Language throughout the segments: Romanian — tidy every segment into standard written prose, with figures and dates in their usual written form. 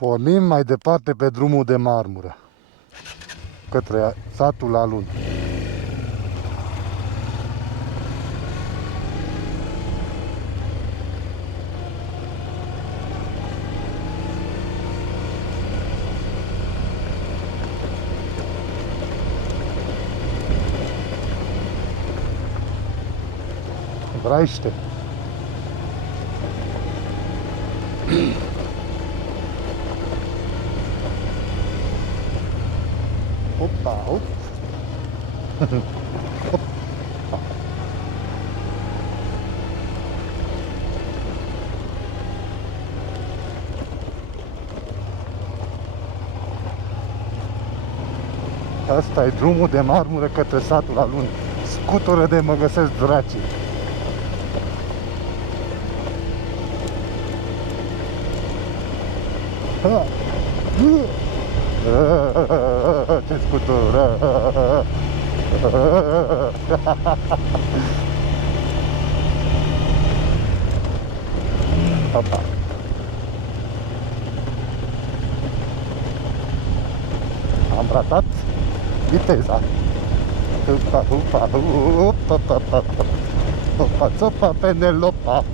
Pornim mai departe pe drumul de marmură, către satul Alun. Vraiște. Opa, op. Op. Asta e drumul de marmură către satul Alun. Scutură de mă găsesc dracii. Ce scutură! Opa. Am ratat viteza. Upa, upa, upa, upa, upa, upa, țopa, Penelopa.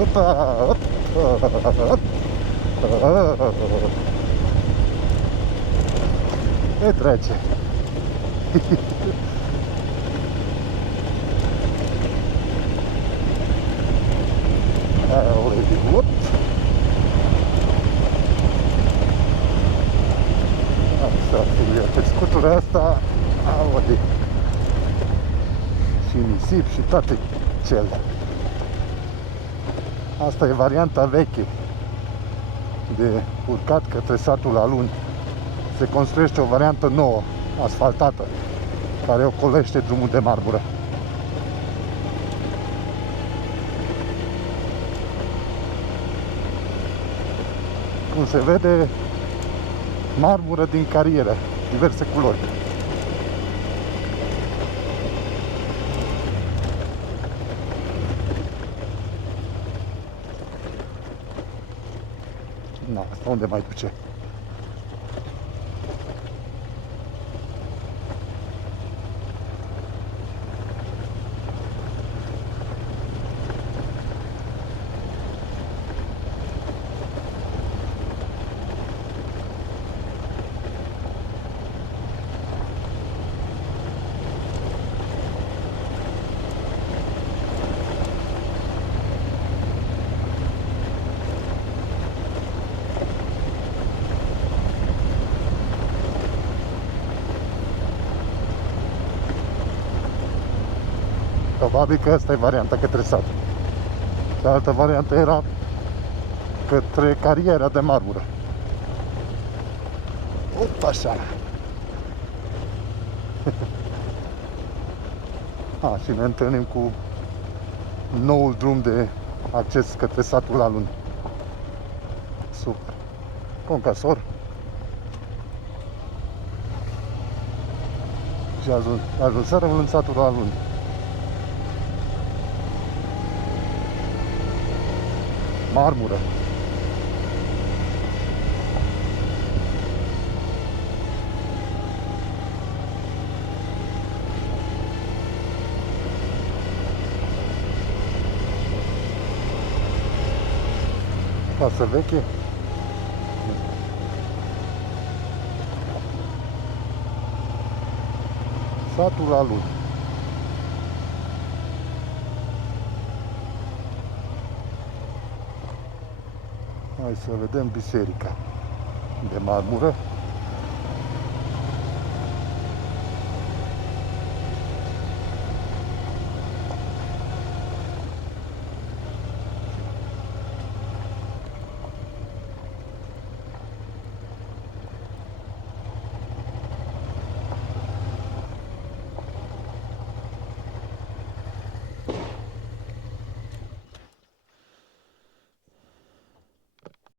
Opa, opa. E trece. What? Așa, filia, pe scutura asta, aole. Și nisip și toate cele. Asta e varianta veche de urcat către satul Alun. Se construiește o variantă nouă, asfaltată, care ocolește drumul de marmură. Cum se vede, marmură din carieră, diverse culori. Na, asta unde mai duce? Probabil că asta e varianta către sat. Cealaltă variantă era către cariera de marmură. Opa, așa. Și ne întâlnim cu noul drum de acces către satul Alun. Super. Concasor. Și ajunserăm în satul Alun. Marmură. Casă veche. Satul Alun. Hai să vedem biserica de marmură.